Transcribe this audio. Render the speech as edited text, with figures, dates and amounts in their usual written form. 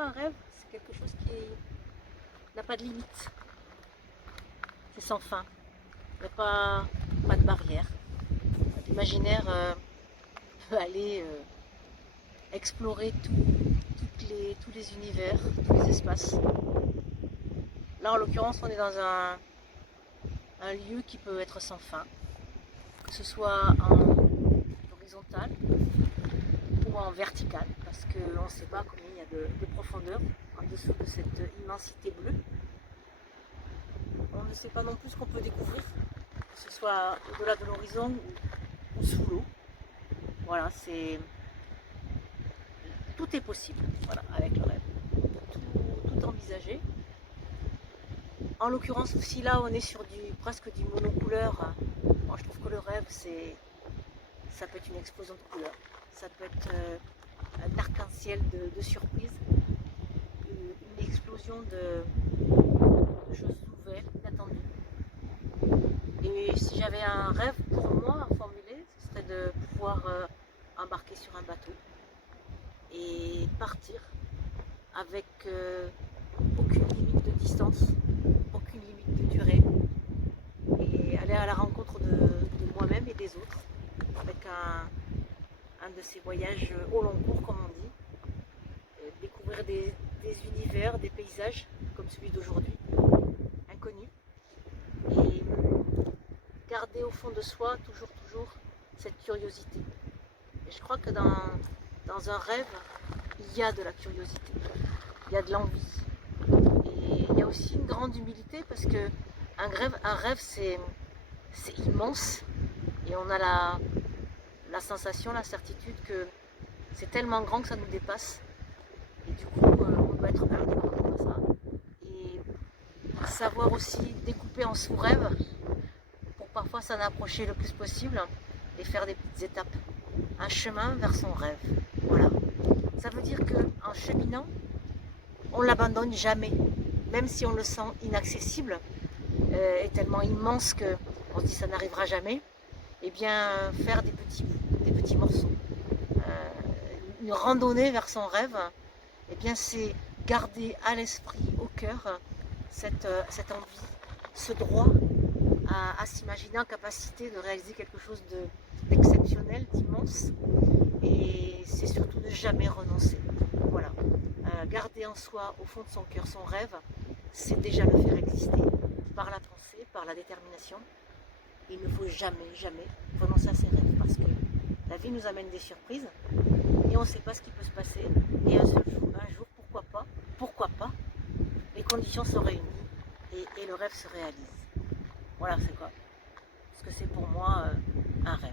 moi, un rêve, c'est quelque chose qui n'a pas de limite. C'est sans fin. Il n'y a pas de barrière. L'imaginaire peut aller explorer tous les univers, tous les espaces. Là, en l'occurrence, on est dans un lieu qui peut être sans fin, que ce soit en horizontal ou en vertical, parce qu'on ne sait pas combien il y a de profondeur en dessous de cette immensité bleue. On ne sait pas non plus ce qu'on peut découvrir, que ce soit au-delà de l'horizon ou sous l'eau. Voilà, tout est possible, voilà, avec le rêve. Tout envisager. En l'occurrence aussi là, on est sur presque du monocouleur. Moi, je trouve que le rêve, ça peut être une explosion de couleurs. Ça peut être un arc-en-ciel de surprises, une explosion de choses nouvelles, inattendues. Et si j'avais un rêve pour moi à formuler, ce serait de pouvoir embarquer sur un bateau et partir avec aucune limite de distance, aucune limite de durée, et aller à la rencontre de moi-même et des autres avec un de ces voyages au long cours, comme on dit, découvrir des univers, des paysages comme celui d'aujourd'hui, inconnus, et garder au fond de soi toujours cette curiosité. Et je crois que dans un rêve, il y a de la curiosité, il y a de l'envie, et il y a aussi une grande humilité, parce que un rêve c'est immense, et on a la sensation, la certitude que c'est tellement grand que ça nous dépasse, et du coup on doit être humble par rapport à ça, et savoir aussi découper en sous-rêves pour parfois s'en approcher le plus possible et faire des petites étapes, un chemin vers son rêve. Voilà, ça veut dire qu'en cheminant, on ne l'abandonne jamais, même si on le sent inaccessible et tellement immense qu'on se dit ça n'arrivera jamais. Et bien faire des petits morceaux, une randonnée vers son rêve, et bien c'est garder à l'esprit, au cœur, cette envie, ce droit à s'imaginer en capacité de réaliser quelque chose d'exceptionnel, d'immense, et c'est surtout ne jamais renoncer. Voilà, garder en soi, au fond de son cœur, son rêve, c'est déjà le faire exister par la pensée, par la détermination. Il ne faut jamais renoncer à ses rêves, parce que la vie nous amène des surprises et on ne sait pas ce qui peut se passer, et un jour, pourquoi pas, les conditions sont réunies et le rêve se réalise. Voilà, c'est quoi ce que c'est pour moi un rêve.